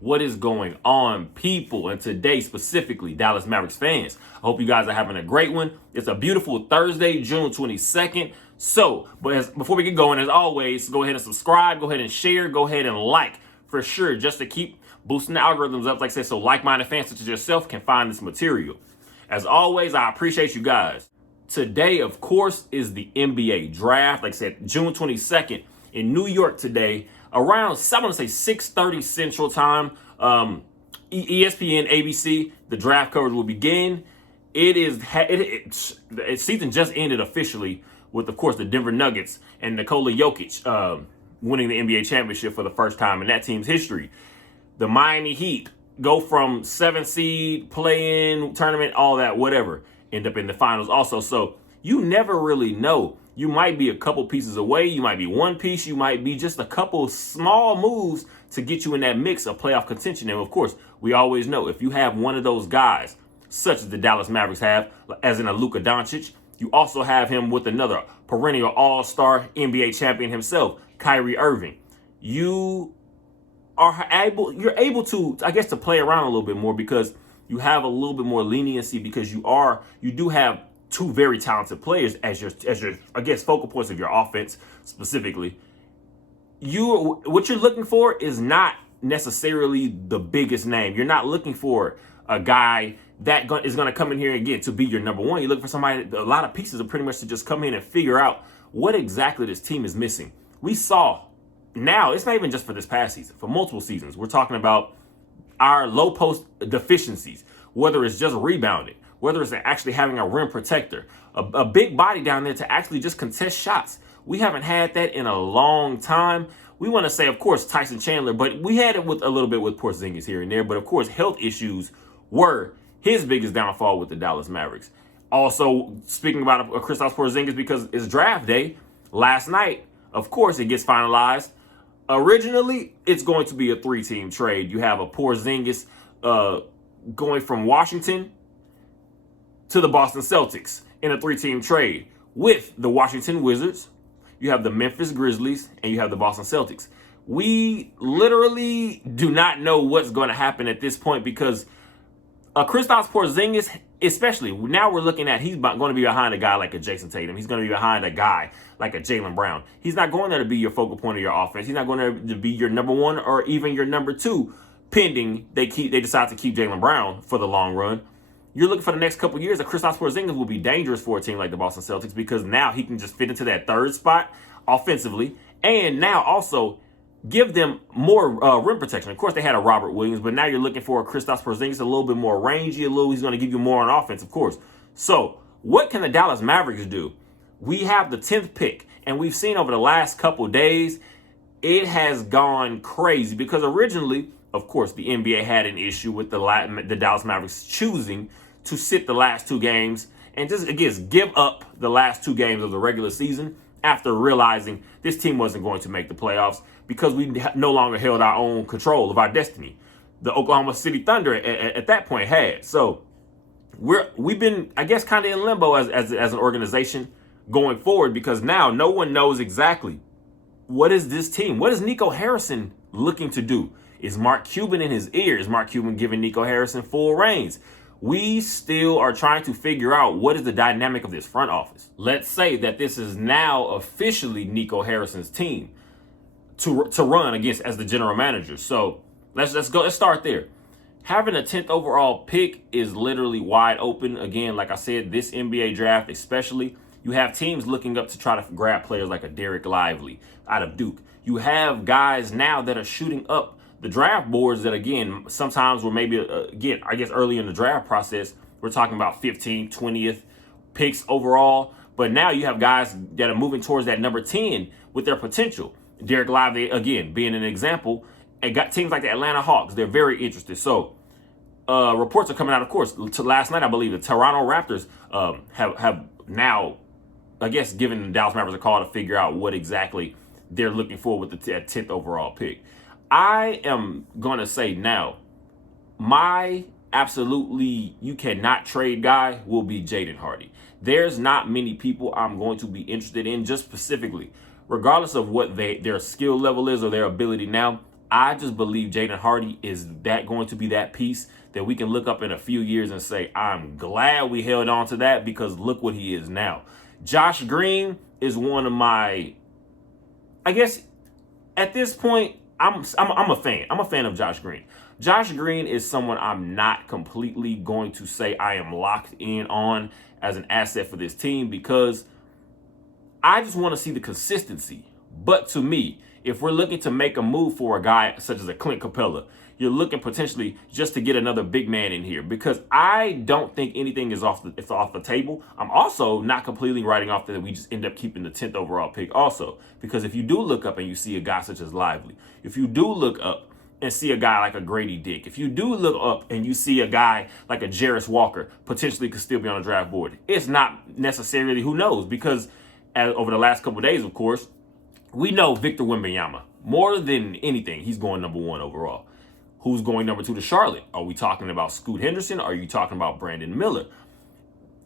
What is going on, people? And today, specifically, Dallas Mavericks fans, I hope you guys are having a great one. It's a beautiful Thursday, June 22nd. Before we get going, as always, go ahead and subscribe, go ahead and share, go ahead and like for sure, just to keep boosting the algorithms up, like I said, so like-minded fans such as yourself can find this material. As always, I appreciate you guys. Today, of course, is the NBA draft. Like I said, June 22nd in New York today. Around, I want to say 6:30 Central Time, ESPN, ABC, the draft coverage will begin. The season just ended officially with, of course, the Denver Nuggets and Nikola Jokic winning the NBA championship for the first time in that team's history. The Miami Heat go from 7 seed, play-in, tournament, all that, whatever, end up in the finals also. So you never really know. You might be a couple pieces away. You might be one piece. You might be just a couple small moves to get you in that mix of playoff contention. And, of course, we always know if you have one of those guys, such as the Dallas Mavericks have, as in a Luka Doncic, you also have him with another perennial all-star NBA champion himself, Kyrie Irving. You're able to, I guess, to play around a little bit more because you have a little bit more leniency because you do have two very talented players as your I guess focal points of your offense specifically. What you're looking for is not necessarily the biggest name. You're not looking for a guy that is going to come in here again to be your number one. You're looking for somebody, a lot of pieces are pretty much to just come in and figure out what exactly this team is missing. We saw now, it's not even just for this past season, for multiple seasons. We're talking about our low post deficiencies, whether it's just rebounding, whether it's actually having a rim protector, a big body down there to actually just contest shots. We haven't had that in a long time. We want to say, of course, Tyson Chandler, but we had it with a little bit with Porzingis here and there. But, of course, health issues were his biggest downfall with the Dallas Mavericks. Also, speaking about Kristaps Porzingis, because it's draft day, last night, of course, it gets finalized. Originally, it's going to be a 3-team trade. You have a Porzingis going from Washington to the Boston Celtics in a 3-team trade with the Washington Wizards. You have the Memphis Grizzlies and you have the Boston Celtics. We literally do not know what's going to happen at this point because Kristaps Porzingis, especially now we're looking at he's going to be behind a guy like a Jason Tatum. He's going to be behind a guy like a Jaylen Brown. He's not going there to be your focal point of your offense. He's not going there to be your number one or even your number two, pending they decide to keep Jaylen Brown for the long run. You're looking for the next couple of years that Kristaps Porzingis will be dangerous for a team like the Boston Celtics because now he can just fit into that third spot offensively and now also give them more rim protection. Of course, they had a Robert Williams, but now you're looking for a Kristaps Porzingis a little bit more rangy, he's going to give you more on offense, of course. So what can the Dallas Mavericks do? We have the 10th pick, and we've seen over the last couple of days, it has gone crazy because originally, of course, the NBA had an issue with the Dallas Mavericks choosing to sit the last two games and just, again, give up the last two games of the regular season after realizing this team wasn't going to make the playoffs because we no longer held our own control of our destiny. The Oklahoma City Thunder at that point had. So we've been, I guess, kind of in limbo as an organization going forward because now no one knows exactly what is this team. What is Nico Harrison looking to do? Is Mark Cuban in his ear? Is Mark Cuban giving Nico Harrison full reins? We still are trying to figure out what is the dynamic of this front office. Let's say that this is now officially Nico Harrison's team to run against as the general manager. So let's start there. Having a 10th overall pick is literally wide open. Again, like I said, this NBA draft especially, you have teams looking up to try to grab players like a Derek Lively out of Duke. You have guys now that are shooting up the draft boards that, again, sometimes were maybe, again, I guess early in the draft process, we're talking about 15th, 20th picks overall. But now you have guys that are moving towards that number 10 with their potential. Derek Lively, again, being an example, and got teams like the Atlanta Hawks. They're very interested. So reports are coming out, of course. To last night, I believe the Toronto Raptors have now, I guess, given the Dallas Mavericks a call to figure out what exactly they're looking for with the 10th overall pick. I am going to say now, my absolutely you cannot trade guy will be Jaden Hardy. There's not many people I'm going to be interested in just specifically regardless of what their skill level is or their ability now, I just believe Jaden Hardy is going to be that piece that we can look up in a few years and say, I'm glad we held on to that because look what he is now. Josh Green is one of my, I guess at this point, I'm a fan. I'm a fan of Josh Green. Josh Green is someone I'm not completely going to say I am locked in on as an asset for this team because I just want to see the consistency. But to me, if we're looking to make a move for a guy such as a Clint Capella, you're looking potentially just to get another big man in here because I don't think anything is off the table. I'm also not completely writing off that we just end up keeping the 10th overall pick also because if you do look up and you see a guy such as Lively, if you do look up and see a guy like a Grady Dick, if you do look up and you see a guy like a Jarris Walker potentially could still be on the draft board, it's not necessarily who knows because over the last couple of days, of course, we know Victor Wembanyama. More than anything, he's going number 1 overall. Who's going number 2 to Charlotte? Are we talking about Scoot Henderson? Or are you talking about Brandon Miller?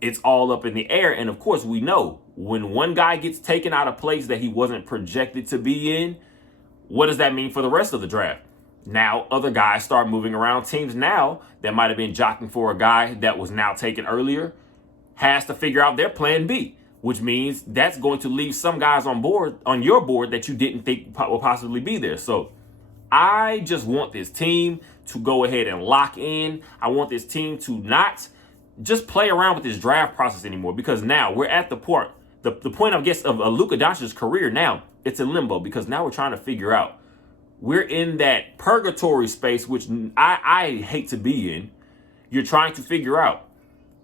It's all up in the air. And of course, we know when one guy gets taken out of place that he wasn't projected to be in, what does that mean for the rest of the draft? Now, other guys start moving around. Teams now that might have been jockeying for a guy that was now taken earlier has to figure out their plan B, which means that's going to leave some guys on your board that you didn't think will possibly be there. So I just want this team to go ahead and lock in. I want this team to not just play around with this draft process anymore because now we're at the point, I guess, of Luka Doncic's career now. It's in limbo because now we're trying to figure out. We're in that purgatory space, which I hate to be in. You're trying to figure out,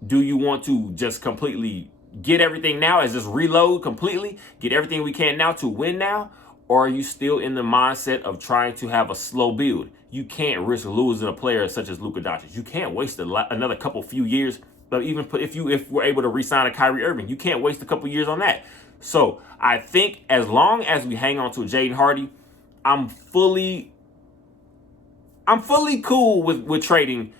do you want to just completely get everything now as just reload completely, get everything we can now to win now? Or are you still in the mindset of trying to have a slow build? You can't risk losing a player such as Luka Doncic. You can't waste another few years. But even if we're able to re-sign a Kyrie Irving, you can't waste a couple years on that. So I think as long as we hang on to Jaden Hardy, I'm fully cool with trading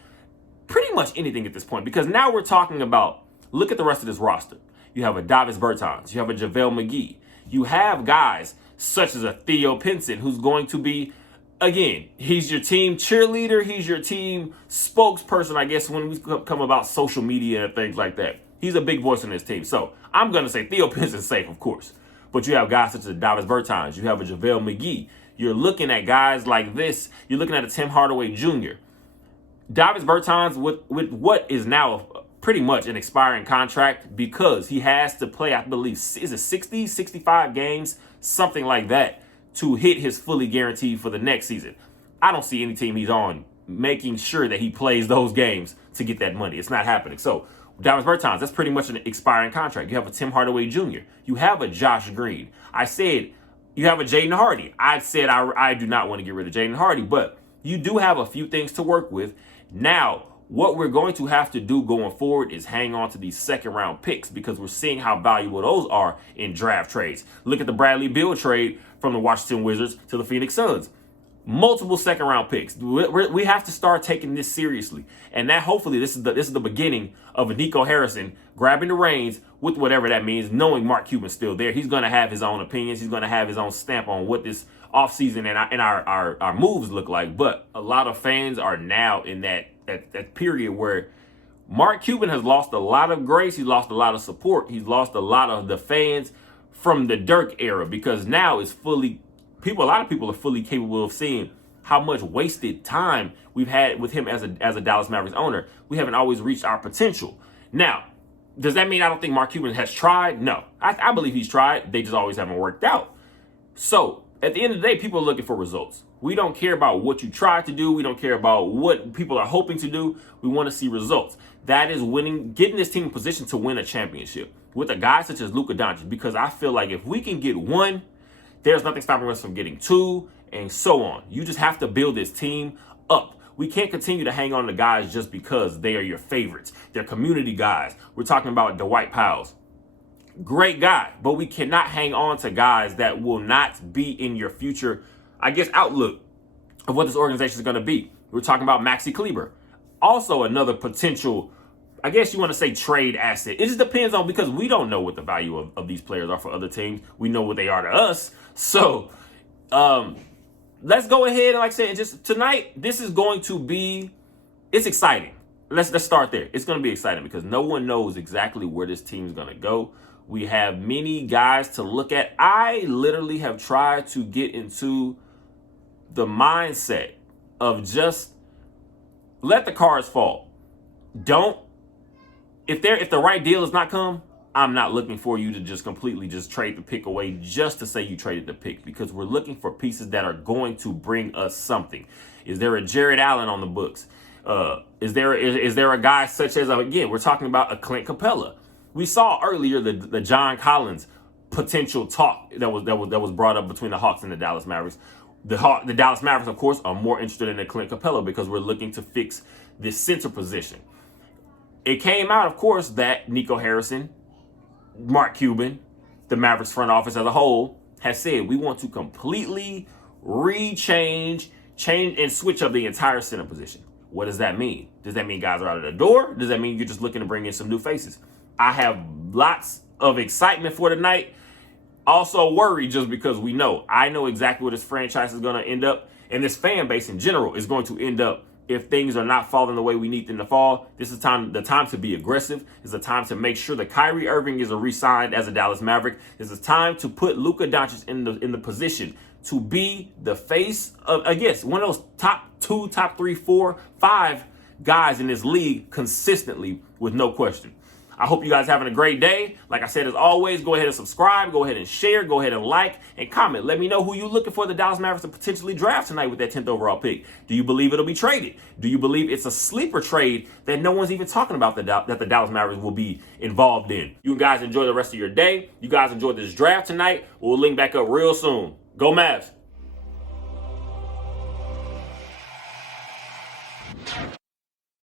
pretty much anything at this point because now we're talking about, look at the rest of this roster. You have a Davis Bertans. You have a JaVale McGee. You have guys such as a Theo Pinson, who's going to be, again, he's your team cheerleader. He's your team spokesperson, I guess, when we come about social media and things like that. He's a big voice on this team. So I'm going to say Theo Pinson's safe, of course. But you have guys such as Davis Bertans. You have a JaVale McGee. You're looking at guys like this. You're looking at a Tim Hardaway Jr. Davis Bertans with what is now pretty much an expiring contract because he has to play, I believe, is it 60, 65 games, something like that, to hit his fully guaranteed for the next season. I don't see any team he's on making sure that he plays those games to get that money. It's not happening. So Davis Bertans, that's pretty much an expiring contract. You have a Tim Hardaway Jr. You have a Josh Green. I said you have a Jaden Hardy. I said I do not want to get rid of Jaden Hardy, but you do have a few things to work with. Now, what we're going to have to do going forward is hang on to these second-round picks because we're seeing how valuable those are in draft trades. Look at the Bradley Beal trade from the Washington Wizards to the Phoenix Suns. Multiple second-round picks. We have to start taking this seriously. And that hopefully this is the beginning of a Nico Harrison grabbing the reins with whatever that means, knowing Mark Cuban's still there. He's going to have his own opinions. He's going to have his own stamp on what this offseason and our moves look like. But a lot of fans are now in that period where Mark Cuban has lost a lot of grace. He's lost a lot of support. He's lost a lot of the fans from the Dirk era because now it's a lot of people are fully capable of seeing how much wasted time we've had with him as a Dallas Mavericks owner. We haven't always reached our potential. Now, does that mean I don't think Mark Cuban has tried? No. I believe he's tried. They just always haven't worked out. So, at the end of the day, people are looking for results. We don't care about what you tried to do. We don't care about what people are hoping to do. We want to see results. That is winning, getting this team in position to win a championship with a guy such as Luka Doncic, because I feel like if we can get one, there's nothing stopping us from getting two and so on. You just have to build this team up. We can't continue to hang on to guys just because they are your favorites. They're community guys. We're talking about Dwight Powell. Great guy, but we cannot hang on to guys that will not be in your future, I guess, outlook of what this organization is going to be. We're talking about Maxi Kleber. Also another potential I guess you want to say trade asset. It just depends on, because we don't know what the value of these players are for other teams. We know what they are to us. So let's go ahead and, like I said, just tonight, this is going to be, it's exciting. Let's start there. It's going to be exciting because no one knows exactly where this team is going to go. We have many guys to look at. I literally have tried to get into the mindset of just let the cards fall. If the right deal has not come, I'm not looking for you to just completely just trade the pick away just to say you traded the pick, because we're looking for pieces that are going to bring us something. Is there a Jared Allen on the books? Is there a guy such as, again, we're talking about a Clint Capella. We saw earlier the John Collins potential talk that was brought up between the Hawks and the Dallas Mavericks. The Dallas Mavericks, of course, are more interested in the Clint Capella because we're looking to fix this center position. It came out, of course, that Nico Harrison, Mark Cuban, the Mavericks front office as a whole, has said we want to completely change and switch up the entire center position. What does that mean? Does that mean guys are out of the door? Does that mean you're just looking to bring in some new faces? I have lots of excitement for tonight. Also worried just because I know exactly where this franchise is going to end up, and this fan base in general is going to end up if things are not falling the way we need them to fall. This is the time to be aggressive. It's the time to make sure that Kyrie Irving is re-signed as a Dallas Maverick. It's the time to put Luka Doncic in the position to be the face of, I guess, one of those top 2, top 3, 4, 5 guys in this league consistently with no question. I hope you guys are having a great day. Like I said, as always, go ahead and subscribe, go ahead and share, go ahead and like and comment. Let me know who you're looking for the Dallas Mavericks to potentially draft tonight with that 10th overall pick. Do you believe it'll be traded? Do you believe it's a sleeper trade that no one's even talking about that the Dallas Mavericks will be involved in? You guys enjoy the rest of your day. You guys enjoy this draft tonight. We'll link back up real soon. Go Mavs.